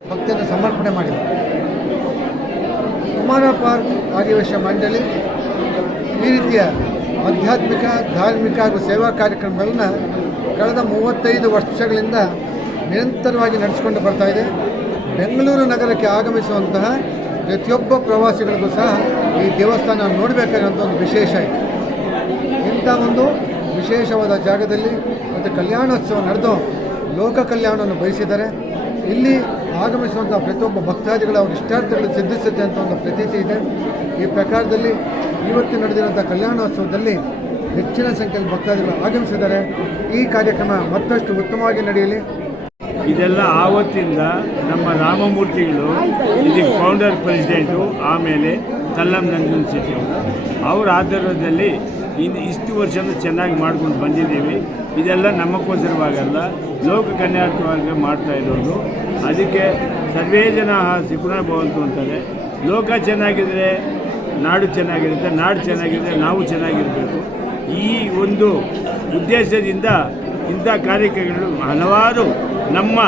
ಭಕ್ತಿಯನ್ನು ಸಮರ್ಪಣೆ ಮಾಡಿದರು. ಕುಮಾರ ಪಾರ್ಕ್ ಆದಿವಾಸಿ ಮಂಡಳಿ ಈ ರೀತಿಯ ಆಧ್ಯಾತ್ಮಿಕ, ಧಾರ್ಮಿಕ ಹಾಗೂ ಸೇವಾ ಕಾರ್ಯಕ್ರಮಗಳನ್ನು ಕಳೆದ 35 ವರ್ಷಗಳಿಂದ ನಿರಂತರವಾಗಿ ನಡೆಸಿಕೊಂಡು ಬರ್ತಾ ಇದೆ. ಬೆಂಗಳೂರು ನಗರಕ್ಕೆ ಆಗಮಿಸುವಂತಹ ಪ್ರತಿಯೊಬ್ಬ ಪ್ರವಾಸಿಗಳಿಗೂ ಸಹ ಈ ದೇವಸ್ಥಾನ ನೋಡಬೇಕಾಗಿರುವಂಥ ಒಂದು ವಿಶೇಷ ಇದೆ. ಇಂಥ ಒಂದು ವಿಶೇಷವಾದ ಜಾಗದಲ್ಲಿ ಮತ್ತು ಕಲ್ಯಾಣೋತ್ಸವ ನಡೆದು ಲೋಕ ಕಲ್ಯಾಣವನ್ನು ಬಯಸಿದ್ದಾರೆ. ಇಲ್ಲಿ ಆಗಮಿಸುವಂಥ ಪ್ರತಿಯೊಬ್ಬ ಭಕ್ತಾದಿಗಳು ಅವರ ಇಷ್ಟಾರ್ಥಗಳು ಸಿದ್ಧಿಸುತ್ತೆ ಅಂತ ಒಂದು ಪ್ರತೀತಿ ಇದೆ. ಈ ಪ್ರಕಾರದಲ್ಲಿ ಇವತ್ತು ನಡೆದಿರುವಂಥ ಕಲ್ಯಾಣೋತ್ಸವದಲ್ಲಿ ಹೆಚ್ಚಿನ ಸಂಖ್ಯೆಯಲ್ಲಿ ಭಕ್ತಾದಿಗಳು ಆಗಮಿಸಿದ್ದಾರೆ. ಈ ಕಾರ್ಯಕ್ರಮ ಮತ್ತಷ್ಟು ಉತ್ತಮವಾಗಿ ನಡೆಯಲಿ. ಇದೆಲ್ಲ ಆವತ್ತಿಂದ ನಮ್ಮ ರಾಮಮೂರ್ತಿಗಳು ಇದಕ್ಕೆ ಫೌಂಡರ್ ಪ್ರೆಸಿಡೆಂಟು, ಆಮೇಲೆ ತಲ್ಲಂ ನಂಜುನ್ ಶೆಟ್ಟಿ ಅವರ ಆಧಾರದಲ್ಲಿ ಇಷ್ಟು ವರ್ಷನೂ ಚೆನ್ನಾಗಿ ಮಾಡ್ಕೊಂಡು ಬಂದಿದ್ದೀವಿ. ಇದೆಲ್ಲ ನಮ್ಮಕ್ಕೋಸ್ಕರವಾಗಲ್ಲ, ಲೋಕ ಕಲ್ಯಾಣವಾಗಿ ಮಾಡ್ತಾ ಇರೋದು. ಅದಕ್ಕೆ ಸರ್ವೇ ಜನ ಸುಖಿನೋ ಭವಂತು ಅಂತಾರೆ. ಲೋಕ ಚೆನ್ನಾಗಿದ್ದರೆ ನಾಡು ಚೆನ್ನಾಗಿರುತ್ತೆ, ನಾಡು ಚೆನ್ನಾಗಿದ್ದರೆ ನಾವು ಚೆನ್ನಾಗಿರಬೇಕು. ಈ ಒಂದು ಉದ್ದೇಶದಿಂದ ಇಂಥ ಕಾರ್ಯಕ್ರಮಗಳು ಹಲವಾರು ನಮ್ಮ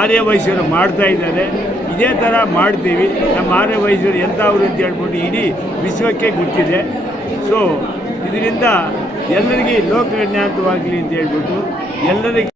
ಆರ್ಯ ವೈಶ್ಯರು ಮಾಡ್ತಾ ಇದ್ದಾರೆ. ಇದೇ ಥರ ಮಾಡ್ತೀವಿ. ನಮ್ಮ ಆರ್ಯ ವೈಶ್ಯರು ಎಂಥವ್ರು ಅಂತ ಹೇಳ್ಬಿಟ್ಟು ಇಡೀ ವಿಶ್ವಕ್ಕೆ ಗೊತ್ತಿದೆ. ಸೊ ಇದರಿಂದ ಎಲ್ಲರಿಗೆ ಲೋಕ ಕಲ್ಯಾಣವಾಗಲಿ ಅಂತ ಹೇಳ್ಬಿಟ್ಟು ಎಲ್ಲರಿಗೆ